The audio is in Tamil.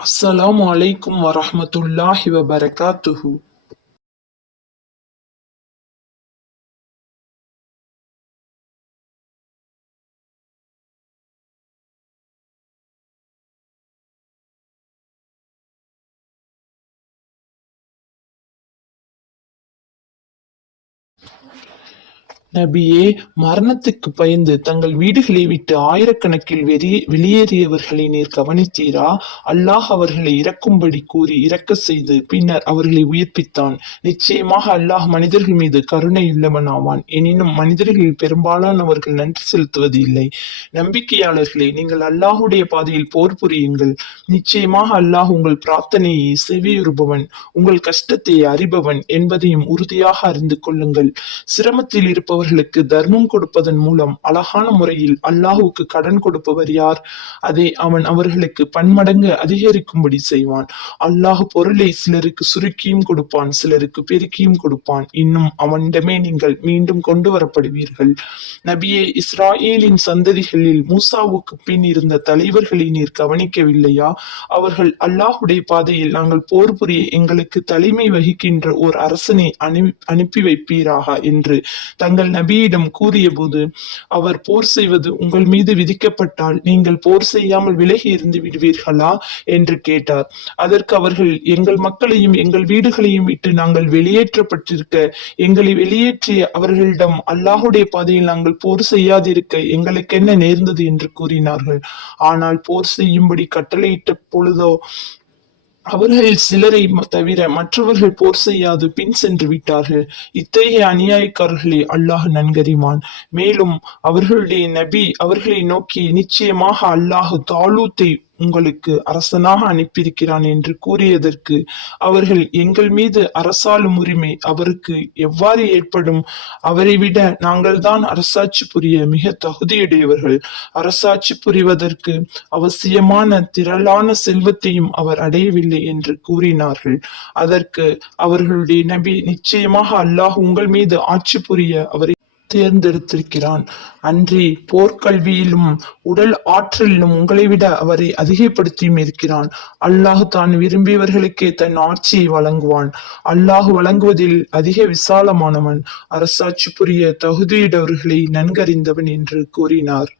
அஸ்ஸலாமு அலைக்கும் வரஹ்மத்துல்லாஹி வபரகாத்துஹு. நபியே, மரணத்துக்கு பயந்து தங்கள் வீடுகளை விட்டு ஆயிரக்கணக்கில் வெளியேறியவர்களை நீர் கவனித்தீரா? அல்லாஹ் அவர்களை இறக்கும்படி கூறி இறக்க செய்து பின்னர் அவர்களை உயிர்ப்பித்தான். நிச்சயமாக அல்லாஹ் மனிதர்கள் மீது கருணையுள்ளவன் ஆவான். எனினும் மனிதர்களில் பெரும்பாலானவர்கள் நன்றி செலுத்துவது இல்லை. நம்பிக்கையாளர்களே, நீங்கள் அல்லாஹுடைய பாதையில் போர் புரியுங்கள். நிச்சயமாக அல்லாஹ் உங்கள் பிரார்த்தனையை செவியுறுபவன், உங்கள் கஷ்டத்தை அறிபவன் என்பதையும் உறுதியாக அறிந்து கொள்ளுங்கள். சிரமத்தில் இருப்பவர்களுக்கு தர்மம் கொடுப்பதன் மூலம் அழகான முறையில் அல்லாஹுக்கு கடன் கொடுப்பவர் யார்? அதை அவன் அவர்களுக்கு பன்மடங்கு அதிகரிக்கும்படி செய்வான். அல்லாஹ் பொருளை சிலருக்கு சுருக்கியும் கொடுப்பான், சிலருக்கு பெருக்கியும் கொடுப்பான். இன்னும் அவனிடமே நீங்கள் மீண்டும் கொண்டு வரப்படுவீர்கள். நபியே, இஸ்ராயேலின் சந்ததிகளில் மூசாவுக்கு பின் இருந்த தலைவர்களை நீர் கவனிக்கவில்லையா? அவர்கள் அல்லாஹுடைய பாதையில் நாங்கள் போர் புரிய எங்களுக்கு தலைமை வகிக்கின்ற ஓர் அரசனை அனுப்பி வைப்பீராக என்று தங்கள் நபியிடம் கூறிய போது, அவர் போர் செய்வது உங்கள் மீது விதிக்கப்பட்டால் நீங்கள் போர் செய்யாமல் விலகி இருந்து விடுவீர்களா என்று கேட்டார். அதற்கு அவர்கள், எங்கள் மக்களையும் எங்கள் வீடுகளையும் விட்டு நாங்கள் வெளியேற்றப்பட்டிருக்க, எங்களை வெளியேற்றிய அவர்களிடம் அல்லாஹுடைய பாதையில் நாங்கள் போர் செய்யாதிருக்க எங்களுக்கு என்ன நேர்ந்தது என்று கூறினார்கள். ஆனால் போர் செய்யும்படி கட்டளையிட்ட பொழுதோ அவர்களில் சிலரை தவிர மற்றவர்கள் போர் செய்யாது பின் சென்று விட்டார்கள். இத்தகைய அநியாயக்காரர்களை அல்லாஹ் நன்கறிவான். மேலும் அவர்களுடைய நபி அவர்களை நோக்கி, நிச்சயமாக அல்லாஹ் தாலூத்தை உங்களுக்கு அரசனாக அனுப்பியிருக்கிறான் என்று கூறியதற்கு அவர்கள், எங்கள் மீது அரசாளும் உரிமை அவருக்கு எவ்வாறு ஏற்படும்? அவரை விட நாங்கள் தான் அரசாட்சி புரிய மிக தகுதியுடையவர்கள். அரசாட்சி புரிவதற்கு அவசியமான திரளான செல்வத்தையும் அவர் அடையவில்லை என்று கூறினார்கள். அதற்கு அவர்களுடைய நபி, நிச்சயமாக அல்லாஹ் உங்கள் மீது ஆட்சி புரிய அவரை தேர்ந்தெடுத்திருக்கிறான். அன்றி போர்க்கல்வியிலும் உடல் ஆற்றலிலும் உங்களை விட அவரை அதிகப்படுத்தியும் இருக்கிறான். அல்லாஹ் தான் விரும்பியவர்களுக்கே தன் ஆட்சியை வழங்குவான். அல்லாஹ் வழங்குவதில் அதிக விசாலமானவன், அரசாட்சி புரிய தகுதியுடையவர்களை நன்கறிந்தவன் என்று கூறினார்.